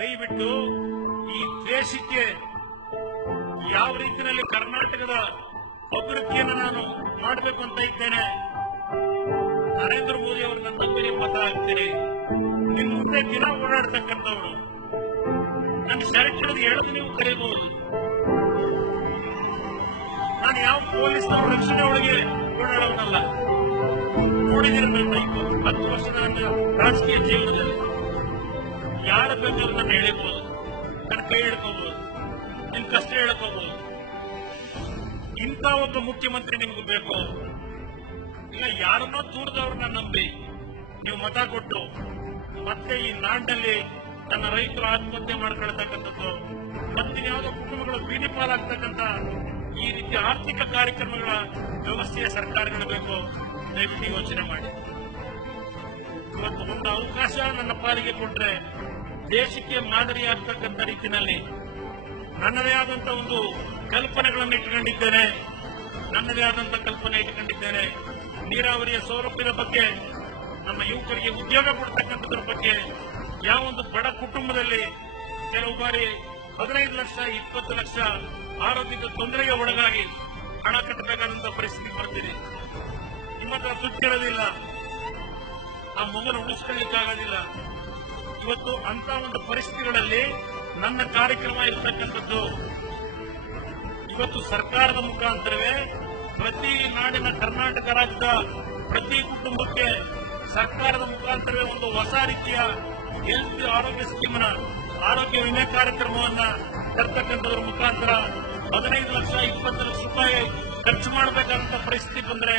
ದಯವಿಟ್ಟು ಈ ದೇಶಕ್ಕೆ ಯಾವ ರೀತಿಯಲ್ಲಿ ಕರ್ನಾಟಕದ ಅಭಿವೃದ್ಧಿಯನ್ನು ನಾನು ಮಾಡಬೇಕು ಅಂತ ಇದ್ದೇನೆ. ನರೇಂದ್ರ ಮೋದಿ ಅವರು ನನ್ನ ನಂಬಿಕೆ ಮತ ಹಾಕ್ತೀನಿ. ನಿಮ್ ಮುಂದೆ ದಿನ ಓಡಾಡ್ತಕ್ಕಂಥವ್ರು, ನನ್ನ ಶರ್ಟ್ ಎಳೆದು ನೀವು ಕರೀಬಹುದು. ನಾನು ಯಾವ ಪೊಲೀಸ್ನವ್ರ ರಕ್ಷಣೆ ಒಳಗೆ ಓಡಾಡೋನಲ್ಲ. ನೋಡಿದಿರ ನನ್ನ 10 ವರ್ಷದ ನನ್ನ ರಾಜಕೀಯ ಜೀವನದಲ್ಲಿ ಯಾರ ಬೇಕಾದ್ರೂ ನನ್ನ ಎಳಿಬಹುದು, ನನ್ನ ಕೈ ಹಿಡ್ಕೋಬಹುದು, ನಿಮ್ ಕಷ್ಟ ಹೇಳ್ಕೋಬಹುದು. ಇಂಥ ಒಬ್ಬ ಮುಖ್ಯಮಂತ್ರಿ ನಿಮ್ಗೆ ಬೇಕು. ಇಲ್ಲ ಯಾರನ್ನೋ ತೂರ್ದವ್ರನ್ನ ನಂಬಿ ನೀವು ಮತ ಕೊಟ್ಟು ಮತ್ತೆ ಈ ನಾಡಿನಲ್ಲಿ ನನ್ನ ರೈತರು ಆತ್ಮಹತ್ಯೆ ಮಾಡ್ಕೊಳ್ತಕ್ಕಂಥದ್ದು, ಮತ್ತಿನ್ಯಾವುದೋ ಕುಟುಂಬಗಳು ಬೀದಿ ಪಾಲಾಗ್ತಕ್ಕಂಥ ಈ ರೀತಿ ಆರ್ಥಿಕ ಕಾರ್ಯಕ್ರಮಗಳ ವ್ಯವಸ್ಥೆಯ ಸರ್ಕಾರಗಳು ಬೇಕು. ದಯವಿಟ್ಟು ಯೋಚನೆ ಮಾಡಿ. ಇವತ್ತು ಒಂದು ಅವಕಾಶ ನನ್ನ ಪಾಲಿಗೆ ಕೊಟ್ರೆ ದೇಶಕ್ಕೆ ಮಾದರಿಯಾಗ್ತಕ್ಕಂಥ ರೀತಿಯಲ್ಲಿ ನನ್ನದೇ ಆದಂತ ಒಂದು ಕಲ್ಪನೆಗಳನ್ನು ಇಟ್ಕೊಂಡಿದ್ದೇನೆ. ನೀರಾವರಿಯ ಸೌಲಭ್ಯದ ಬಗ್ಗೆ, ನಮ್ಮ ಯುವಕರಿಗೆ ಉದ್ಯೋಗ ಕೊಡ್ತಕ್ಕಂಥದ್ರ ಬಗ್ಗೆ, ಯಾವೊಂದು ಬಡ ಕುಟುಂಬದಲ್ಲಿ ಕೆಲವು ಬಾರಿ 15 ಲಕ್ಷ 20 ಲಕ್ಷ ಆರೋಗ್ಯದ ತೊಂದರೆಗೆ ಒಳಗಾಗಿ ಹಣ ಕಟ್ಟಬೇಕಾದಂತಹ ಪರಿಸ್ಥಿತಿ ಬರ್ತಿದೆ. ನಿಮ್ಮ ಹತ್ರ ದುಡ್ಡು ಇರೋದಿಲ್ಲ, ಆ ಮಗನ ಉಳಿಸ್ಕೊಳ್ಳಿಕ್ಕಾಗೋದಿಲ್ಲ. ಇವತ್ತು ಅಂತ ಒಂದು ಪರಿಸ್ಥಿತಿಗಳಲ್ಲಿ ನನ್ನ ಕಾರ್ಯಕ್ರಮ ಇರತಕ್ಕಂಥದ್ದು. ಇವತ್ತು ಸರ್ಕಾರದ ಮುಖಾಂತರವೇ ಪ್ರತಿ ನಾಡಿನ ಕರ್ನಾಟಕ ರಾಜ್ಯದ ಪ್ರತಿ ಕುಟುಂಬಕ್ಕೆ ಸರ್ಕಾರದ ಮುಖಾಂತರವೇ ಒಂದು ಹೊಸ ರೀತಿಯ ಹೆಲ್ತ್ ಆರೋಗ್ಯ ಸ್ಕೀಮ್ನ ಆರೋಗ್ಯ ವಿಮೆ ಕಾರ್ಯಕ್ರಮವನ್ನ ತರ್ತಕ್ಕಂಥದ್ರ ಮುಖಾಂತರ 15 ಲಕ್ಷ 20 ಲಕ್ಷ ರೂಪಾಯಿ ಖರ್ಚು ಮಾಡಬೇಕಾದಂತ ಪರಿಸ್ಥಿತಿ ಬಂದ್ರೆ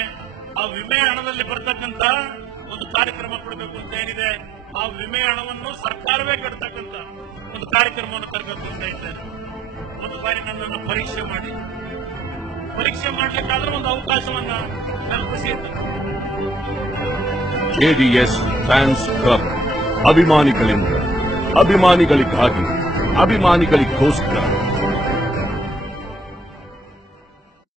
ಆ ವಿಮೆ ಹಣದಲ್ಲಿ ಬರ್ತಕ್ಕಂಥ ಒಂದು ಕಾರ್ಯಕ್ರಮ ಕೊಡಬೇಕು ಅಂತ ಏನಿದೆ, ಆ ವಿಮೆ ಹಣವನ್ನು ಸರ್ಕಾರವೇ ಕಟ್ಟತಕ್ಕಂಥ ಒಂದು ಕಾರ್ಯಕ್ರಮವನ್ನು ತರಬೇಕು ಅಂತ ಇದ್ದೇನೆ. ಒಂದು ಬಾರಿ ನನ್ನನ್ನು ಪರೀಕ್ಷೆ ಮಾಡಲಿಕ್ಕಾದ್ರೆ ಒಂದು ಅವಕಾಶವನ್ನ ಕಲ್ಪಿಸಿ. ಜೆಡಿಎಸ್ ಫ್ಯಾನ್ಸ್ ಕ್ಲಬ್, ಅಭಿಮಾನಿಗಳಿಂದ, ಅಭಿಮಾನಿಗಳಿಗಾಗಿ, ಅಭಿಮಾನಿಗಳಿಗೋಸ್ಕರ.